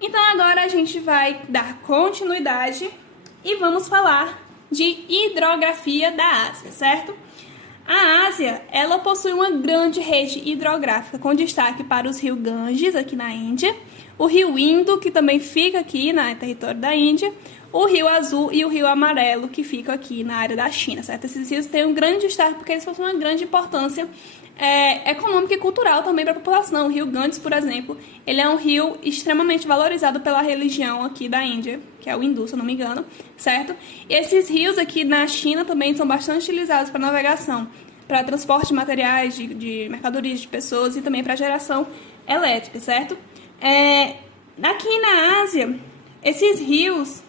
Então agora a gente vai dar continuidade e vamos falar de hidrografia da Ásia, certo? A Ásia, ela possui uma grande rede hidrográfica com destaque para os rios Ganges, aqui na Índia, o rio Indo, que também fica aqui no território da Índia, o rio Azul e o rio Amarelo, que ficam aqui na área da China, certo? Esses rios têm um grande destaque porque eles possuem uma grande importância econômica e cultural também para a população. O rio Ganges, por exemplo, ele é um rio extremamente valorizado pela religião aqui da Índia, que é o hindu, se eu não me engano, certo? E esses rios aqui na China também são bastante utilizados para navegação, para transporte de materiais, de mercadorias, de pessoas e também para geração elétrica, certo? Aqui na Ásia, esses rios,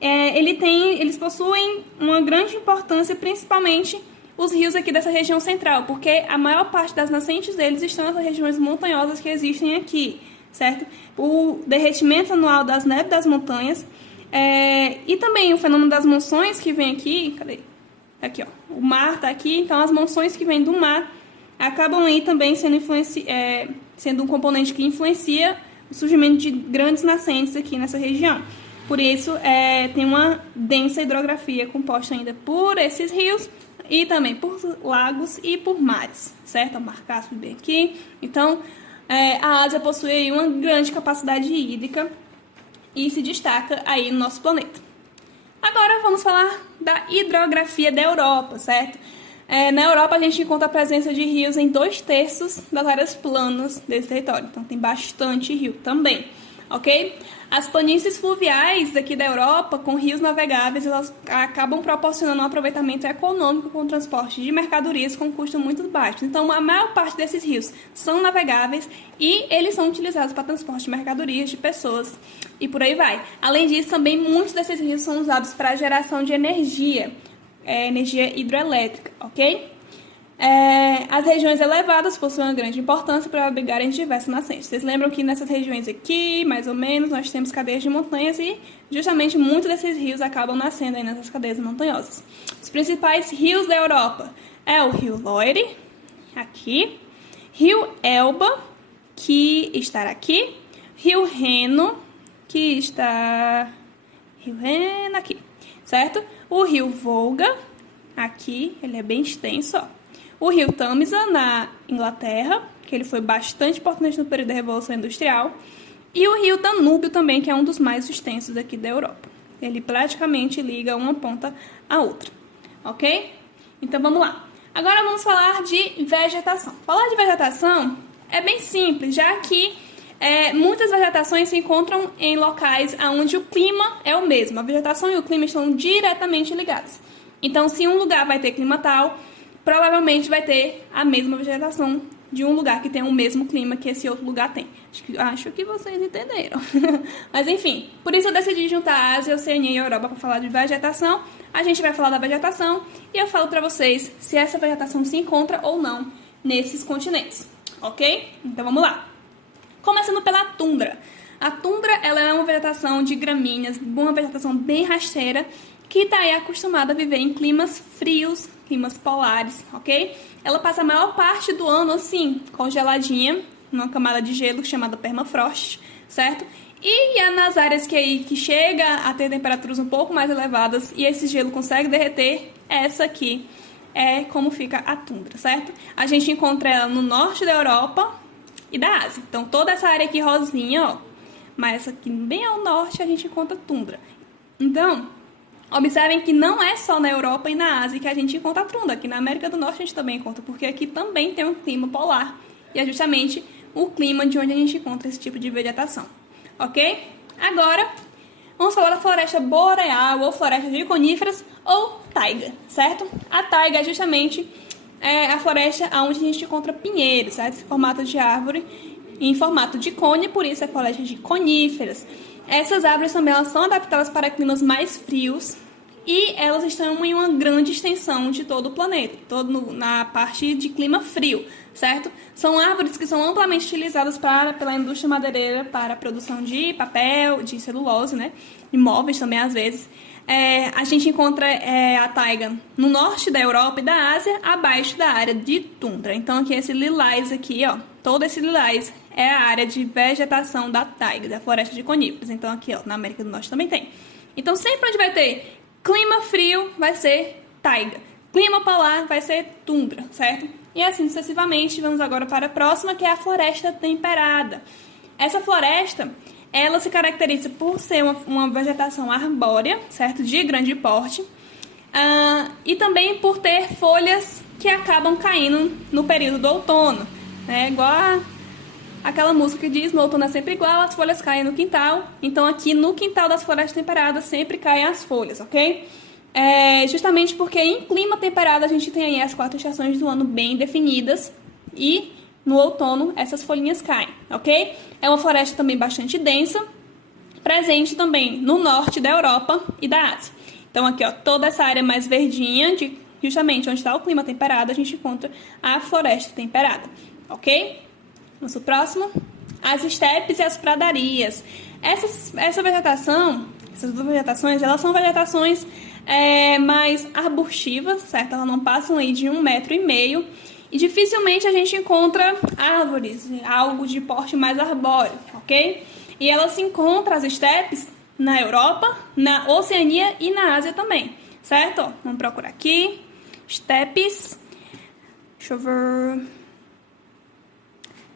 eles possuem uma grande importância, principalmente os rios aqui dessa região central, porque a maior parte das nascentes deles estão nessas regiões montanhosas que existem aqui, certo? O derretimento anual das neves das montanhas e também o fenômeno das monções que vem aqui, cadê? Aqui, ó, o mar tá aqui, então as monções que vêm do mar acabam aí também sendo um componente que influencia o surgimento de grandes nascentes aqui nessa região. Por isso, tem uma densa hidrografia composta ainda por esses rios e também por lagos e por mares, certo? O Mar Cáspio bem aqui. Então, a Ásia possui uma grande capacidade hídrica e se destaca aí no nosso planeta. Agora vamos falar da hidrografia da Europa, certo? Na Europa a gente encontra a presença de rios em 2/3 das áreas planas desse território, então tem bastante rio também, ok? As planícies fluviais daqui da Europa, com rios navegáveis, elas acabam proporcionando um aproveitamento econômico com o transporte de mercadorias com custo muito baixo. Então, a maior parte desses rios são navegáveis e eles são utilizados para transporte de mercadorias, de pessoas e por aí vai. Além disso, também muitos desses rios são usados para a geração de energia hidroelétrica, ok? As regiões elevadas possuem uma grande importância para abrigarem diversas nascentes. Vocês lembram que nessas regiões aqui, mais ou menos, nós temos cadeias de montanhas e justamente muitos desses rios acabam nascendo aí nessas cadeias montanhosas. Os principais rios da Europa é o rio Loire, aqui, rio Elba, que está aqui, rio Reno, que está aqui, certo? O rio Volga, aqui, ele é bem extenso, ó. O rio Tamisa, na Inglaterra, que ele foi bastante importante no período da Revolução Industrial. E o rio Danúbio também, que é um dos mais extensos aqui da Europa. Ele praticamente liga uma ponta à outra, ok? Então vamos lá. Agora vamos falar de vegetação. Falar de vegetação é bem simples, já que muitas vegetações se encontram em locais onde o clima é o mesmo. A vegetação e o clima estão diretamente ligados. Então, se um lugar vai ter clima tal, provavelmente vai ter a mesma vegetação de um lugar que tem o mesmo clima que esse outro lugar tem. Acho que vocês entenderam. Mas enfim, por isso eu decidi juntar a Ásia, a Oceania e a Europa para falar de vegetação. A gente vai falar da vegetação e eu falo para vocês se essa vegetação se encontra ou não nesses continentes, ok? Então vamos lá. Começando pela tundra. A tundra, ela é uma vegetação de gramíneas, uma vegetação bem rasteira, que está aí acostumada a viver em climas frios, climas polares, ok? Ela passa a maior parte do ano, assim, congeladinha, numa camada de gelo chamada permafrost, certo? E nas áreas que chega a ter temperaturas um pouco mais elevadas e esse gelo consegue derreter, essa aqui é como fica a tundra, certo? A gente encontra ela no norte da Europa e da Ásia. Então, toda essa área aqui rosinha, ó, mas aqui bem ao norte a gente encontra tundra. Então, observem que não é só na Europa e na Ásia que a gente encontra a tundra. Aqui na América do Norte a gente também encontra, porque aqui também tem um clima polar. E é justamente o clima de onde a gente encontra esse tipo de vegetação. Ok? Agora, vamos falar da floresta boreal ou floresta de coníferas ou taiga, certo? A taiga é justamente a floresta onde a gente encontra pinheiros, certo? Esse formato de árvore em formato de cone, por isso é floresta de coníferas. Essas árvores também elas são adaptadas para climas mais frios e elas estão em uma grande extensão de todo o planeta, na parte de clima frio, certo? São árvores que são amplamente utilizadas pela indústria madeireira para a produção de papel, de celulose, né? De móveis também às vezes. A gente encontra a taiga no norte da Europa e da Ásia, abaixo da área de tundra. Então aqui esse lilás aqui, ó, todo esse lilás é a área de vegetação da taiga, da floresta de coníferas. Então aqui, ó, na América do Norte também tem. Então sempre onde vai ter clima frio vai ser taiga, clima polar vai ser tundra, certo? E assim sucessivamente. Vamos agora para a próxima, que é a floresta temperada. Essa floresta, ela se caracteriza por ser uma vegetação arbórea, certo? De grande porte, e também por ter folhas que acabam caindo no período do outono, né? Igual aquela música que diz: no outono é sempre igual, as folhas caem no quintal. Então aqui no quintal das florestas temperadas sempre caem as folhas, ok? Justamente porque em clima temperado a gente tem aí as 4 estações do ano bem definidas e no outono essas folhinhas caem, ok? É uma floresta também bastante densa, presente também no norte da Europa e da Ásia. Então aqui, ó, toda essa área mais verdinha, justamente onde está o clima temperado, a gente encontra a floresta temperada, ok? Vamos pro próximo. As estepes e as pradarias. Essa vegetação, essas duas vegetações, elas são vegetações mais arbustivas, certo? Elas não passam aí de 1,5 m e dificilmente a gente encontra árvores, algo de porte mais arbóreo, ok? E elas se encontram, as estepes, na Europa, na Oceania e na Ásia também, certo? Vamos procurar aqui. Estepes. Deixa eu ver.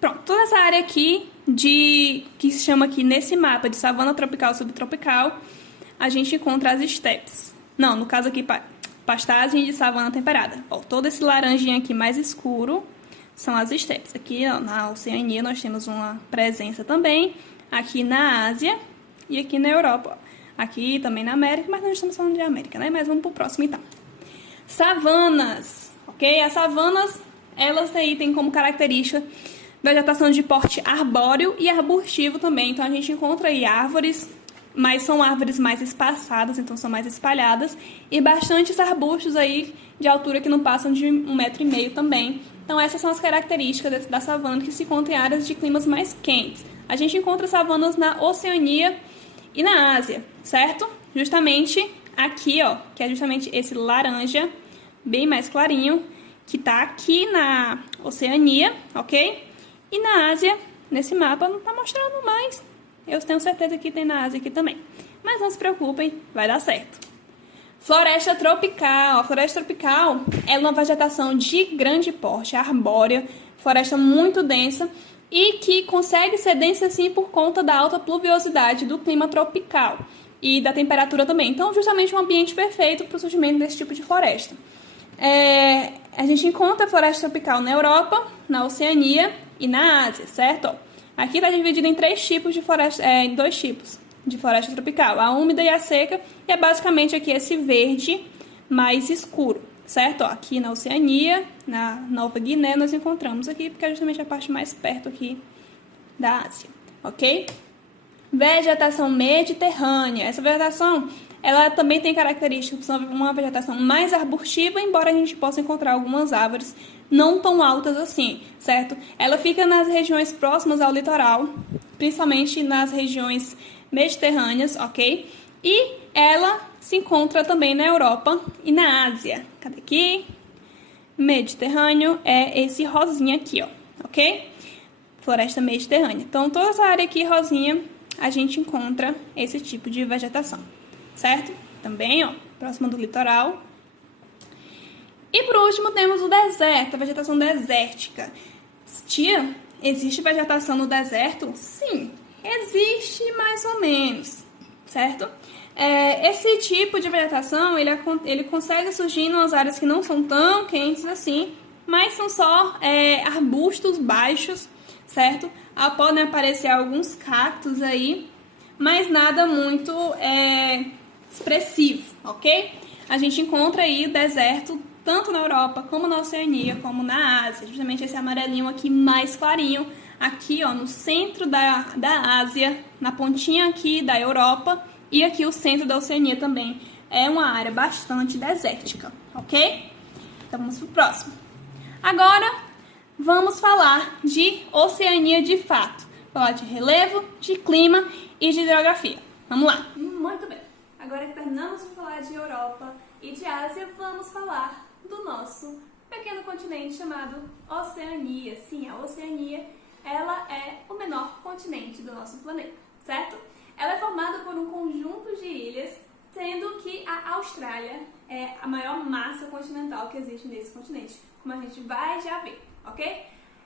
Pronto, toda essa área aqui que se chama aqui nesse mapa de savana tropical e subtropical, a gente encontra as estepes. Não, no caso aqui, pastagem de savana temperada. Ó, todo esse laranjinha aqui mais escuro são as estepes. Aqui, ó, na Oceania nós temos uma presença também. Aqui na Ásia e aqui na Europa. Aqui também na América, mas não estamos falando de América, né? Mas vamos pro próximo então. Savanas, ok? As savanas, elas aí têm como característica vegetação de porte arbóreo e arbustivo também. Então a gente encontra aí árvores, mas são árvores mais espaçadas, então são mais espalhadas, e bastantes arbustos aí de altura que não passam de 1,5 m também. Então essas são as características da savana, que se encontram em áreas de climas mais quentes. A gente encontra savanas na Oceania e na Ásia, certo? Justamente aqui, ó, que é justamente esse laranja, bem mais clarinho, que tá aqui na Oceania, ok? E na Ásia, nesse mapa, não tá mostrando mais. Eu tenho certeza que tem na Ásia aqui também. Mas não se preocupem, vai dar certo. Floresta tropical. A floresta tropical é uma vegetação de grande porte, arbórea, floresta muito densa, e que consegue ser densa assim por conta da alta pluviosidade do clima tropical e da temperatura também. Então, justamente um ambiente perfeito para o surgimento desse tipo de floresta. A gente encontra a floresta tropical na Europa, na Oceania e na Ásia, certo? Aqui está dividido em 3 tipos de floresta, em 2 tipos de floresta tropical, a úmida e a seca, e é basicamente aqui esse verde mais escuro, certo? Ó, aqui na Oceania, na Nova Guiné, nós encontramos aqui, porque é justamente a parte mais perto aqui da Ásia, ok? Vegetação mediterrânea. Essa vegetação, ela também tem características de uma vegetação mais arbustiva, embora a gente possa encontrar algumas árvores não tão altas assim, certo? Ela fica nas regiões próximas ao litoral, principalmente nas regiões mediterrâneas, ok? E ela se encontra também na Europa e na Ásia. Cadê aqui? Mediterrâneo é esse rosinha aqui, ó, ok? Floresta mediterrânea. Então, toda essa área aqui rosinha, a gente encontra esse tipo de vegetação, certo? Também, ó, próxima do litoral. E por último temos o deserto, a vegetação desértica. Tia, existe vegetação no deserto? Sim, existe mais ou menos, certo? Esse tipo de vegetação, ele consegue surgir nas áreas que não são tão quentes assim, mas são só arbustos baixos, certo? Podem aparecer alguns cactos aí, mas nada muito expressivo, ok? A gente encontra aí o deserto tanto na Europa, como na Oceania, como na Ásia. Justamente esse amarelinho aqui mais clarinho, aqui ó, no centro da Ásia, na pontinha aqui da Europa, e aqui o centro da Oceania também. É uma área bastante desértica, ok? Então vamos pro próximo. Agora, vamos falar de Oceania de fato. Falar de relevo, de clima e de hidrografia. Vamos lá. Muito bem. Agora que terminamos de falar de Europa e de Ásia, vamos falar do nosso pequeno continente chamado Oceania. Sim, a Oceania ela é o menor continente do nosso planeta, certo? Ela é formada por um conjunto de ilhas, sendo que a Austrália é a maior massa continental que existe nesse continente, como a gente vai já ver, ok?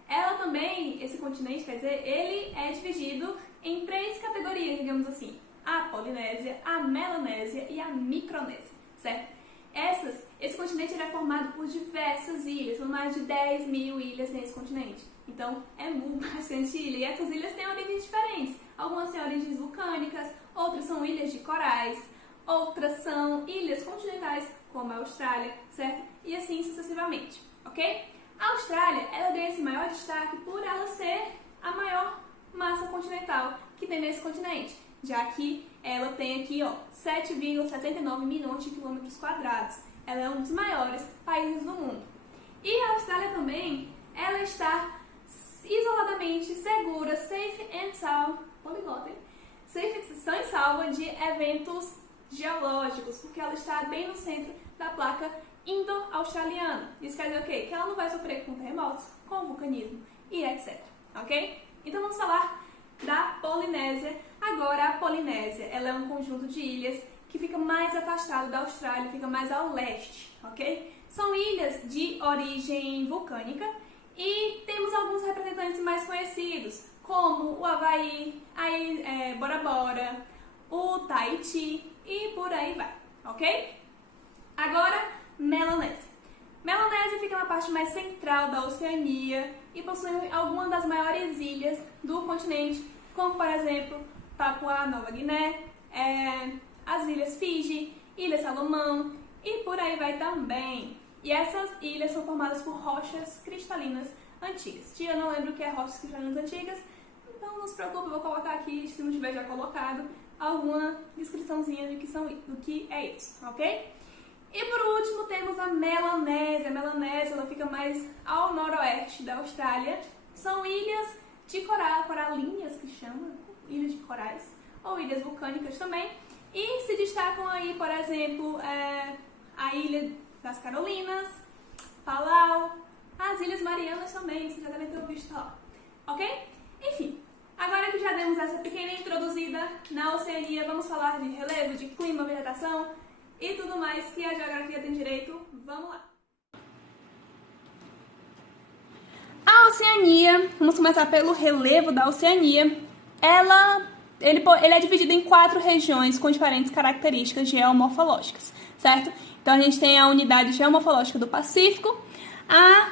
Ela também, esse continente, quer dizer, ele é dividido em 3 categorias, digamos assim: a Polinésia, a Melanésia e a Micronésia, certo? Esse continente ele é formado por diversas ilhas, são mais de 10 mil ilhas nesse continente. Então, é bastante ilha. E essas ilhas têm origens diferentes. Algumas têm origens vulcânicas, outras são ilhas de corais, outras são ilhas continentais, como a Austrália, certo? E assim sucessivamente, ok? A Austrália, ela ganha esse maior destaque por ela ser a maior massa continental que tem nesse continente, já que ela tem aqui, 7,79 milhões de quilômetros quadrados. Ela é um dos maiores países do mundo. E a Austrália também, ela está isoladamente segura, safe and sound, poliglota, safe e salva de eventos geológicos, porque ela está bem no centro da placa indo-australiana. Isso quer dizer o quê? Que ela não vai sofrer com terremotos, com vulcanismo e etc. Ok? Então vamos falar da Polinésia. Agora, a Polinésia, ela é um conjunto de ilhas que fica mais afastado da Austrália, fica mais ao leste, ok? São ilhas de origem vulcânica e temos alguns representantes mais conhecidos, como o Havaí, Bora Bora, o Tahiti e por aí vai, ok? Agora, Melanésia. Melanésia fica na parte mais central da Oceania e possui algumas das maiores ilhas do continente, como por exemplo Papua Nova Guiné, as Ilhas Fiji, Ilha Salomão e por aí vai também. E essas ilhas são formadas por rochas cristalinas antigas. Tia, eu não lembro o que é rochas cristalinas antigas, então não se preocupe, eu vou colocar aqui, se não tiver já colocado, alguma descriçãozinha do que é isso, ok? E por último temos a Melanésia. A Melanésia ela fica mais ao noroeste da Austrália. São ilhas de coral, coralinhas que chama, ilhas de corais, ou ilhas vulcânicas também. E se destacam aí, por exemplo, a Ilha das Carolinas, Palau, as Ilhas Marianas também, vocês já devem ter visto lá, ok? Enfim, agora que já demos essa pequena introduzida na Oceania, vamos falar de relevo, de clima, vegetação e tudo mais que a geografia tem direito. Vamos lá! A Oceania, vamos começar pelo relevo da Oceania. Ele é dividido em 4 regiões com diferentes características geomorfológicas, certo? Então a gente tem a unidade geomorfológica do Pacífico, a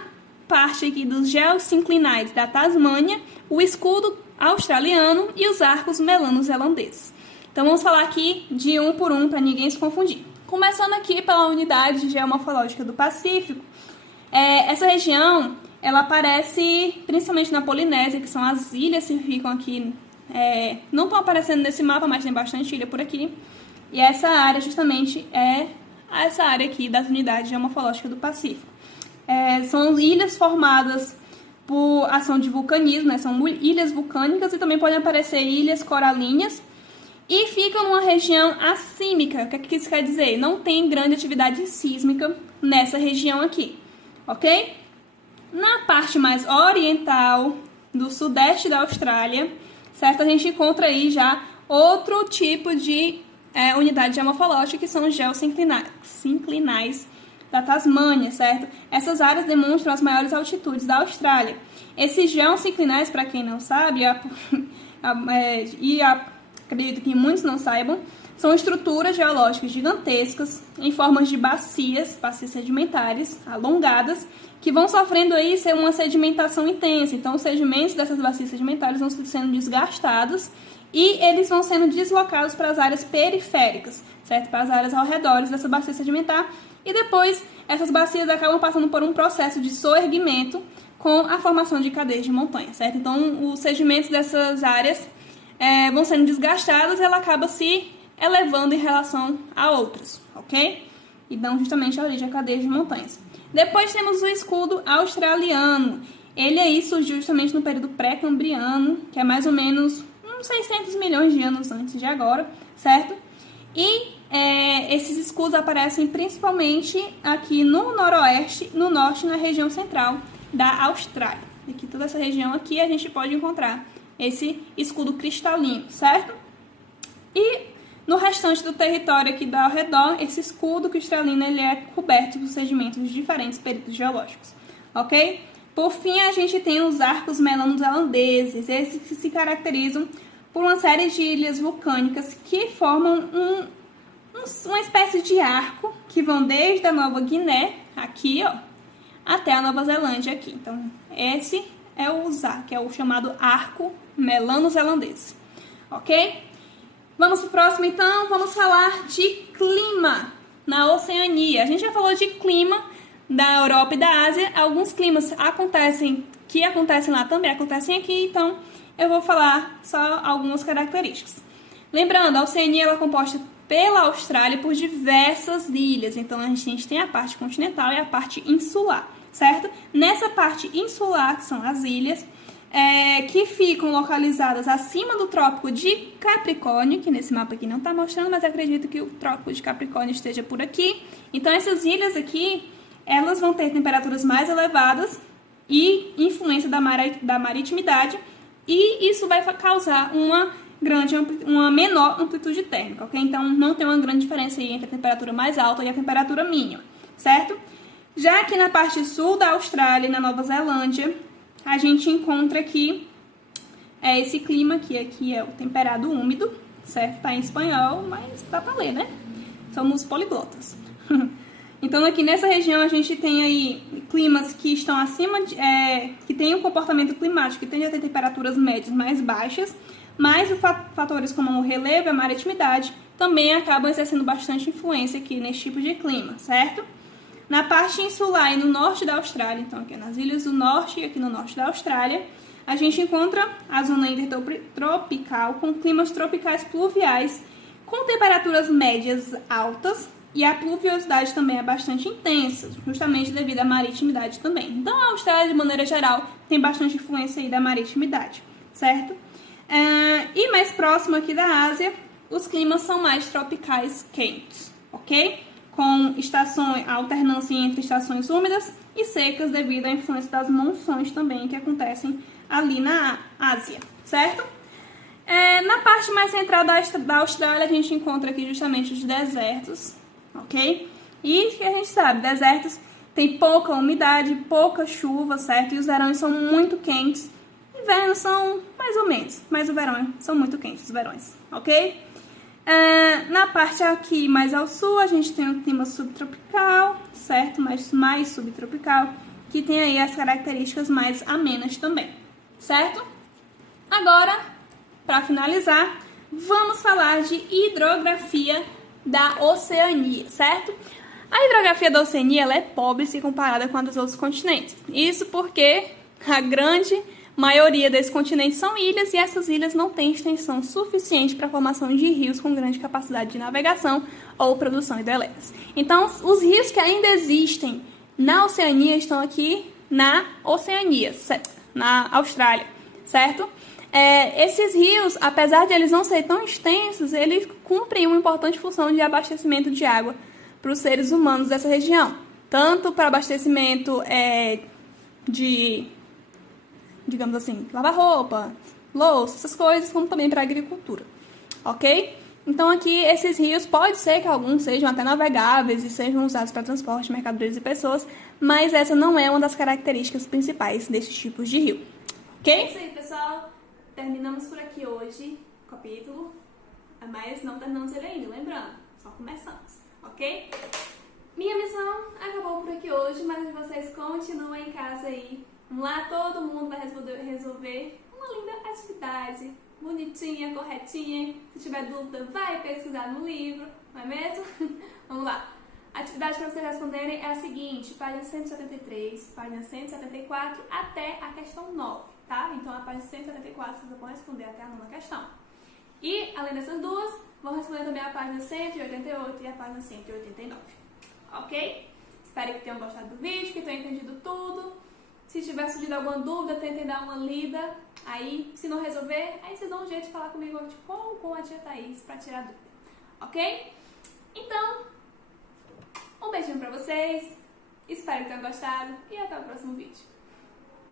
parte aqui dos geossinclinais da Tasmânia, o escudo australiano e os arcos melano-zelandeses. Então vamos falar aqui de um por um para ninguém se confundir. Começando aqui pela unidade geomorfológica do Pacífico, essa região ela aparece principalmente na Polinésia, que são as ilhas que ficam aqui, não estão aparecendo nesse mapa, mas tem bastante ilha por aqui. E essa área justamente é essa área aqui das unidades geomorfológicas do Pacífico. São ilhas formadas por ação de vulcanismo, né? São ilhas vulcânicas e também podem aparecer ilhas coralíneas. E ficam numa região assísmica. O que isso quer dizer? Não tem grande atividade sísmica nessa região aqui, ok? Na parte mais oriental do sudeste da Austrália, certo? A gente encontra aí já outro tipo de unidade geomorfológica, que são os geossinclinais da Tasmânia, certo? Essas áreas demonstram as maiores altitudes da Austrália. Esses geossinclinais, para quem não sabe, acredito que muitos não saibam, são estruturas geológicas gigantescas em formas de bacias sedimentares alongadas, que vão sofrendo aí uma sedimentação intensa. Então, os sedimentos dessas bacias sedimentares vão sendo desgastados e eles vão sendo deslocados para as áreas periféricas, certo? Para as áreas ao redor dessa bacia sedimentar. E depois, essas bacias acabam passando por um processo de soerguimento com a formação de cadeias de montanha, certo? Então, os sedimentos dessas áreas vão sendo desgastados e ela acaba se elevando em relação a outras, ok? E dão justamente a origem a cadeias de montanhas. Depois temos o escudo australiano. Ele aí surgiu justamente no período pré-cambriano, que é mais ou menos uns 600 milhões de anos antes de agora, certo? E esses escudos aparecem principalmente aqui no noroeste, no norte e na região central da Austrália, aqui toda essa região aqui, a gente pode encontrar esse escudo cristalino, certo? E no restante do território aqui ao redor, esse escudo cristalino ele é coberto por sedimentos de diferentes períodos geológicos, ok? Por fim, a gente tem os arcos melano-zelandeses, esses que se caracterizam por uma série de ilhas vulcânicas que formam uma espécie de arco que vão desde a Nova Guiné, aqui, ó, até a Nova Zelândia aqui. Então, esse é o que é o chamado arco melano-zelandês, ok? Vamos para o próximo, então. Vamos falar de clima na Oceania. A gente já falou de clima da Europa e da Ásia. Alguns climas que acontecem lá também acontecem aqui, então eu vou falar só algumas características. Lembrando, a Oceania ela é composta pela Austrália por diversas ilhas. Então, a gente tem a parte continental e a parte insular, certo? Nessa parte insular, que são as ilhas, que ficam localizadas acima do Trópico de Capricórnio, que nesse mapa aqui não está mostrando, mas acredito que o Trópico de Capricórnio esteja por aqui. Então, essas ilhas aqui, elas vão ter temperaturas mais elevadas e influência da maritimidade, e isso vai causar uma menor amplitude térmica, ok? Então, não tem uma grande diferença aí entre a temperatura mais alta e a temperatura mínima, certo? Já aqui na parte sul da Austrália e na Nova Zelândia, a gente encontra aqui esse clima que aqui é o temperado úmido, certo? Tá em espanhol, mas dá pra ler, né? Somos poliglotas. Então, aqui nessa região, a gente tem aí climas que estão acima, que tem um comportamento climático que tende a ter temperaturas médias mais baixas, mas fatores como o relevo e a maritimidade também acabam exercendo bastante influência aqui nesse tipo de clima, certo? Na parte insular e no norte da Austrália, então aqui nas ilhas do norte e aqui no norte da Austrália, a gente encontra a zona intertropical com climas tropicais pluviais, com temperaturas médias altas, e a pluviosidade também é bastante intensa, justamente devido à maritimidade também. Então, a Austrália, de maneira geral, tem bastante influência aí da maritimidade, certo? E mais próximo aqui da Ásia, os climas são mais tropicais quentes, ok? Com a alternância entre estações úmidas e secas devido à influência das monções também que acontecem ali na Ásia, certo? Na parte mais central da Austrália, a gente encontra aqui justamente os desertos, ok? E que a gente sabe, desertos tem pouca umidade, pouca chuva, certo? E os verões são muito quentes. Invernos são mais ou menos, mas o verão são muito quentes, os verões, ok? Na parte aqui mais ao sul, a gente tem um clima subtropical, certo? Mas mais subtropical, que tem aí as características mais amenas também, certo? Agora, para finalizar, vamos falar de hidrografia da Oceania, certo? A hidrografia da Oceania ela é pobre se comparada com a dos outros continentes. Isso porque a grande maioria desses continentes são ilhas e essas ilhas não têm extensão suficiente para a formação de rios com grande capacidade de navegação ou produção hidrelétrica. Então, os rios que ainda existem na Oceania estão aqui na Oceania, na Austrália, certo? Esses rios, apesar de eles não serem tão extensos, eles cumprem uma importante função de abastecimento de água para os seres humanos dessa região. Tanto para abastecimento digamos assim, lavar roupa, louça, essas coisas, como também para a agricultura, ok? Então aqui esses rios, pode ser que alguns sejam até navegáveis e sejam usados para transporte de mercadorias e pessoas, mas essa não é uma das características principais desses tipos de rio, ok? É isso aí, pessoal. Terminamos por aqui hoje o capítulo, mas não terminamos ele ainda, lembrando, só começamos, ok? Minha missão acabou por aqui hoje, mas vocês continuem em casa aí. Vamos lá, todo mundo vai resolver uma linda atividade, bonitinha, corretinha. Se tiver dúvida, vai pesquisar no livro, não é mesmo? Vamos lá. A atividade para vocês responderem é a seguinte, página 173, página 174 até a questão 9, tá? Então, a página 174 vocês vão responder até a 9ª questão. E, além dessas duas, vão responder também a página 188 e a página 189, ok? Espero que tenham gostado do vídeo, que tenham entendido tudo. Se tiver surgido alguma dúvida, tentem dar uma lida. Aí, se não resolver, aí vocês dão um jeito de falar comigo com a tia Thaís pra tirar dúvida. Ok? Então, um beijinho pra vocês. Espero que tenham gostado e até o próximo vídeo.